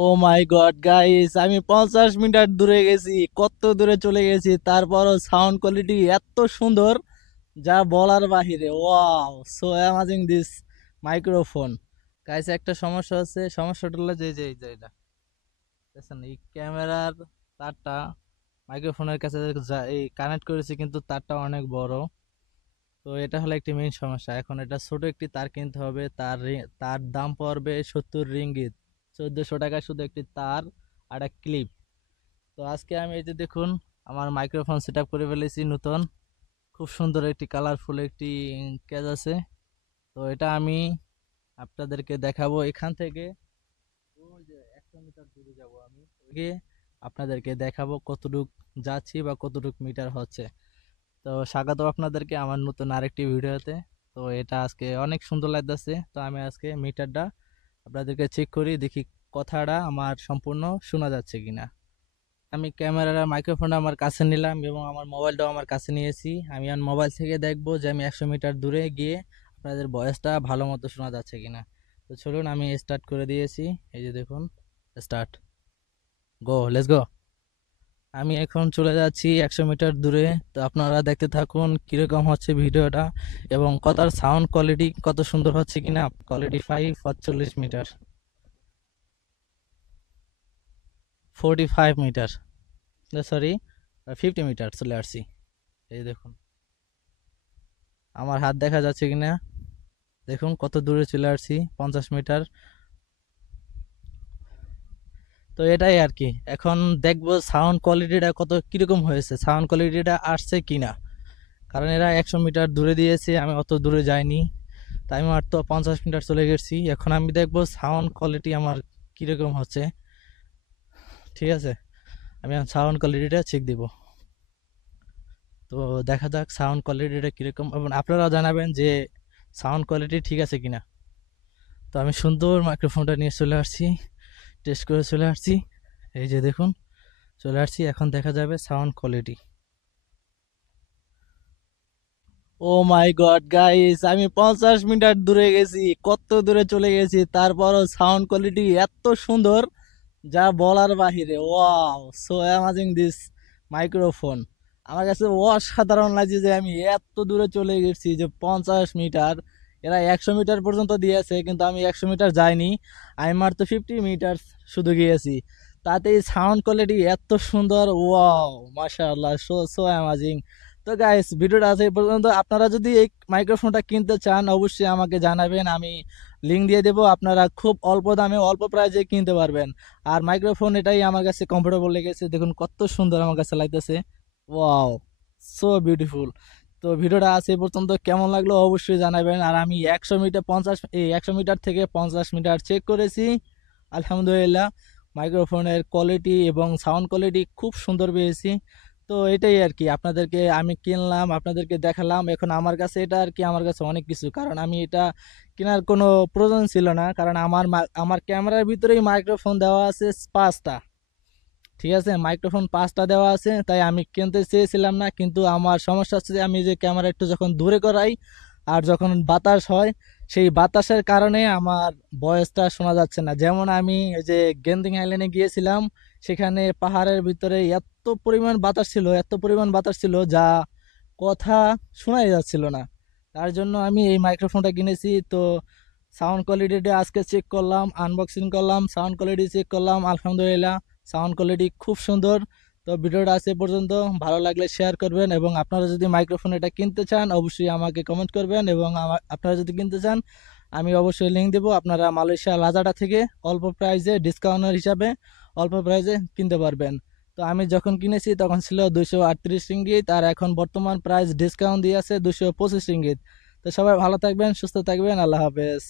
ও মাই god guys, আমি 50 metre দূরে গেছি। কত দূরে চলে গেছি, তারপরও সাউন্ড কোয়ালিটি এত সুন্দর যা বলার বাহিরে। Wow, so amazing this microphone. Guys, একটা সমস্যা হচ্ছে। সমস্যাটা হলো যে যে এই যে এটা দেখছেন, এই ক্যামেরার তারটা মাইক্রোফোনের কাছে এই কানেক্ট করেছি, কিন্তু তারটা অনেক বড়। তো এটা হলো একটি মেইন সমস্যা। এখন এটা ছোট একটি তার কিনতে হবে। তার দাম পড়বে 70 রিঙ্গিত, 1400 টাকা শুধু একটি তার আর একটা ক্লিপ। তো আজকে আমি এই যে দেখুন, আমার মাইক্রোফোন সেট আপ করে ফেলেছি নতুন। খুব সুন্দর একটি কালারফুল একটি ক্যাচ আছে। তো এটা আমি আপনাদেরকে দেখাবো এখান থেকে। ওই যে 100 মিটার দূরে যাব আমি, ওই আপনাদেরকে দেখাবো কতটুক যাচ্ছি বা কতটুক মিটার হচ্ছে। তো স্বাগত আপনাদেরকে আমার নতুন আরেকটি ভিডিওতে। তো এটা আজকে অনেক সুন্দর লাগতেছে। তো আমি আজকে মিটারটা আপনাদেরকে চেক করি, দেখি কথাটা আমার সম্পূর্ণ শোনা যাচ্ছে কিনা। আমি ক্যামেরার মাইক্রোফোনটা আমার কাছে নিলাম এবং আমার মোবাইলটাও আমার কাছে নিয়েছি। আমি আমার মোবাইল থেকে দেখবো যে আমি 100 মিটার দূরে গিয়ে আপনাদের ভয়েসটা ভালো মতো শোনা যাচ্ছে কিনা। তো চলুন, আমি স্টার্ট করে দিয়েছি। এই যে দেখুন, স্টার্ট, গো, লেটস গো। আমি এখন চলে যাচ্ছি 100 মিটার দূরে। তো আপনারা দেখতে থাকুন কিরকম হচ্ছে ভিডিওটা এবং কথার সাউন্ড কোয়ালিটি কত সুন্দর হচ্ছে কিনা। Quality 45 metre, 45 metre, sorry, 50 metre চলে আসছি। এই দেখুন, আমার হাত দেখা যাচ্ছে কিনা দেখুন, কত দূরে চলে আসছি, 50 মিটার। তো এটাই আর কি। এখন দেখবো সাউন্ড কোয়ালিটিটা কত কিরকম হয়েছে, সাউন্ড কোয়ালিটিটা আসছে কিনা। কারণ এরা 100 মিটার দূরে দিয়েছে, আমি অত দূরে যাইনি। তাই আমি আর তো 50 মিটার চলে গেছি। এখন আমি দেখবো সাউন্ড কোয়ালিটি আমার কিরকম হচ্ছে। ঠিক আছে, আমি সাউন্ড কোয়ালিটিটা চেক দিব। তো দেখা যাক সাউন্ড কোয়ালিটিটা কিরকম, এবং আপনারা জানাবেন যে সাউন্ড কোয়ালিটি ঠিক আছে কিনা। তো আমি সুন্দর মাইক্রোফোনটা নিয়ে চলে আসছি, টেস্ট করে চলে আসছি। এই যে দেখুন, চলে আসছি। এখন দেখা যাবে সাউন্ড কোয়ালিটি। ও মাই গড গাইস, আমি 50 মিটার দূরে গেছি। কত দূরে চলে গেছি, তারপরও সাউন্ড কোয়ালিটি এত সুন্দর যা বলার বাহিরে। Wow, so amazing this microphone. আমার কাছে অসাধারণ লাগছে যে আমি এত দূরে চলে গেছি, যে 50 মিটার। এরা 100 মিটার পর্যন্ত দিয়েছে, কিন্তু আমি 100 মিটার যাইনি। আমি মাত্র 50 মিটার শুধু গিয়েছি। তাতে সাউন্ড কোয়ালিটি এত সুন্দর। ওয়াও, মাশাআল্লাহ, সো সো অ্যামাজিং। তো গাইস, ভিডিওটা আছে এই পর্যন্ত। আপনারা যদি এই মাইক্রোফোনটা কিনতে চান অবশ্যই আমাকে জানাবেন, আমি লিঙ্ক দিয়ে দেবো। আপনারা খুব অল্প দামে অল্প প্রাইজে কিনতে পারবেন। আর মাইক্রোফোন এটাই আমার কাছে কমফোর্টেবল লেগেছে। দেখুন কত সুন্দর আমার কাছে লাগতেছে। Wow, so beautiful. তো ভিডিওটা আছে এই পর্যন্ত, কেমন লাগলো অবশ্যই জানাবেন। আর আমি 100 মিটার থেকে 50 মিটার চেক করেছি। আলহামদুলিল্লাহ, মাইক্রোফোনের কোয়ালিটি এবং সাউন্ড কোয়ালিটি খুব সুন্দর পেয়েছি। তো এটাই আর কি, আপনাদেরকে আমি কিনলাম, আপনাদেরকে দেখালাম। এখন আমার কাছে এটা আর কি, আমার কাছে অনেক কিছু। কারণ আমি এটা কেনার কোনো প্রয়োজন ছিল না, কারণ আমার ক্যামেরার ভিতরেই মাইক্রোফোন দেওয়া আছে 5টা। ঠিক আছে, মাইক্রোফোন 5টা দেওয়া আছে, তাই আমি কিনতে চেয়েছিলাম না। কিন্তু আমার সমস্যা হচ্ছে যে আমি যে ক্যামেরা একটু যখন দূরে করাই আর যখন বাতাস হয়, সেই বাতাসের কারণে আমার ভয়েসটা শোনা যাচ্ছে না। যেমন আমি এই যে গেন্দিং আইল্যান্ডে গিয়েছিলাম, সেখানে পাহাড়ের ভিতরে এত পরিমাণ বাতাস ছিল, এত পরিমাণ বাতাস ছিল যা কথা শোনাই যাচ্ছিল না। তার জন্য আমি এই মাইক্রোফোনটা কিনেছি। তো সাউন্ড কোয়ালিটিটা আজকে চেক করলাম, আনবক্সিং করলাম, সাউন্ড কোয়ালিটি চেক করলাম। আলহামদুলিল্লাহ, সাউন্ড কোয়ালিটি খুব সুন্দর। তো ভিডিওটা আছে এ পর্যন্ত, ভালো লাগলে শেয়ার করবেন। এবং আপনারা যদি মাইক্রোফোন এটা কিনতে চান অবশ্যই আমাকে কমেন্ট করবেন। এবং আপনারা যদি কিনতে চান আমি অবশ্যই লিঙ্ক দেবো। আপনারা মালয়েশিয়া লাজাটা থেকে অল্প প্রাইসে, ডিসকাউন্টের হিসাবে অল্প প্রাইসে কিনতে পারবেন। তো আমি যখন কিনেছি তখন ছিল 238 রিঙ্গিত, আর এখন বর্তমান প্রাইস ডিসকাউন্ট দিয়ে আছে 225 রিঙ্গিত। তো সবাই ভালো থাকবেন, সুস্থ থাকবেন, আল্লাহ হাফেজ।